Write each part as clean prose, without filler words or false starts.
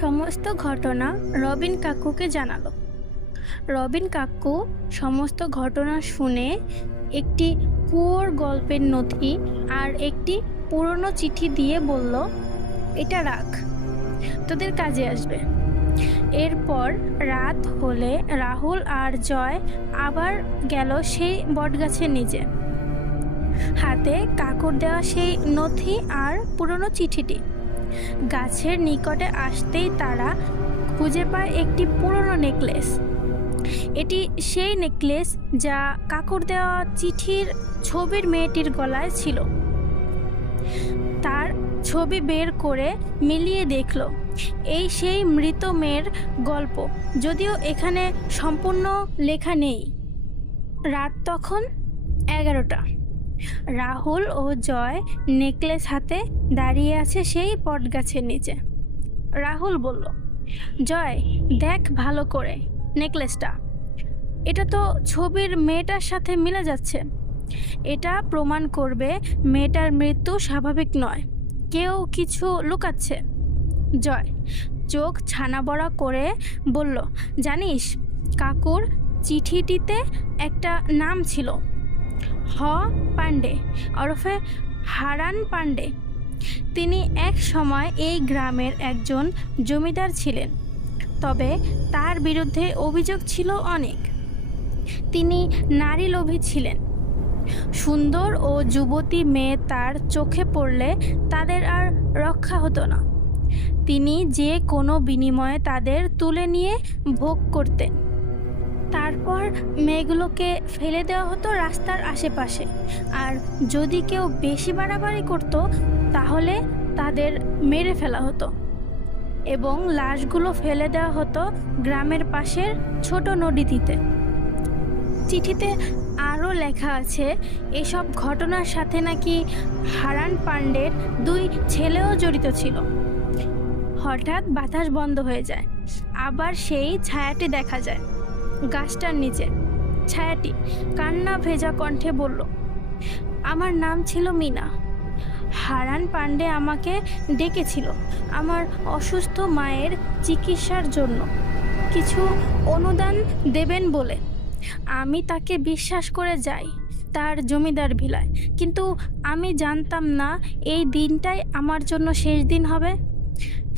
সমস্ত ঘটনা রবিন কাকুকে জানালো। রবিন কাকু সমস্ত ঘটনা শুনে একটি কুয়োর গল্পের নথি আর একটি পুরনো চিঠি দিয়ে বলল, এটা রাখ, তোদের কাজে আসবে। এরপর রাত হলে রাহুল আর জয় আবার গেল সেই বটগাছের নিচে, হাতে কাকুর দেওয়া সেই নথি আর পুরনো চিঠিটি। গাছের নিকটে আসতেই তারা খুঁজে পায় একটি পুরনো নেকলেস। এটি সেই নেকলেস যা কাকুর দেওয়া চিঠির ছবির মেয়েটির গলায় ছিল। তার ছবি বের করে মিলিয়ে দেখল এই সেই মৃত মেয়ের গল্প, যদিও এখানে সম্পূর্ণ লেখা নেই। রাত তখন 11টা। রাহুল ও জয় নেকলেস হাতে দাঁড়িয়ে আছে সেই বটগাছের নিচে। রাহুল বলল, জয় দেখ ভালো করে নেকলেসটা, এটা তো ছবির মেয়েটার সাথে মিলে যাচ্ছে। এটা প্রমাণ করবে মেয়েটার মৃত্যু স্বাভাবিক নয়, কেউ কিছু লুকাচ্ছে। জয় চোখ ছানা বড়া করে বলল, জানিস কাকুর চিঠিটিতে একটা নাম ছিল, হ পাণ্ডে ওরফে হারান পাণ্ডে। তিনি এক সময় এই গ্রামের একজন জমিদার ছিলেন, তবে তার বিরুদ্ধে অভিযোগ ছিল অনেক। তিনি নারী লোভী ছিলেন। সুন্দর ও যুবতী মেয়ে তার চোখে পড়লে তাদের আর রক্ষা হতো না। তিনি যে কোনো বিনিময়ে তাদের তুলে নিয়ে ভোগ করতেন। তারপর মেয়েগুলোকে ফেলে দেওয়া হতো রাস্তার আশেপাশে, আর যদি কেউ বেশি বাড়াবাড়ি করত তাহলে তাদের মেরে ফেলা হতো এবং লাশগুলো ফেলে দেওয়া হতো গ্রামের পাশের ছোট নদীটিতে। চিঠিতে আরও লেখা আছে এসব ঘটনার সাথে নাকি হারান পাণ্ডের 2 ছেলেও জড়িত ছিল। হঠাৎ বাতাস বন্ধ হয়ে যায়, আবার সেই ছায়াটি দেখা যায় গাছটার নিচে। ছায়াটি কান্না ভেজা কণ্ঠে বলল, আমার নাম ছিল মিনা। হারান পাণ্ডে আমাকে ডেকেছিল আমার অসুস্থ মায়ের চিকিৎসার জন্য কিছু অনুদান দেবেন বলে। আমি তাকে বিশ্বাস করে যাই তার জমিদার ভিলায়, কিন্তু আমি জানতাম না এই দিনটাই আমার জন্য শেষ দিন হবে।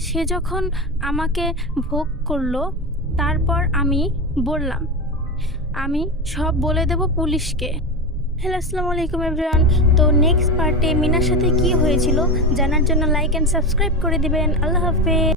সে যখন আমাকে ভোগ করলো, তারপর আমি বললাম আমি সব বলে দেব পুলিশকে। হ্যালো, আসসালামু আলাইকুম এভরিওয়ান। তো নেক্সট পার্টে মিনার সাথে কি হয়েছিল জানার জন্য লাইক অ্যান্ড সাবস্ক্রাইব করে দিবেন। আল্লাহ হাফেজ।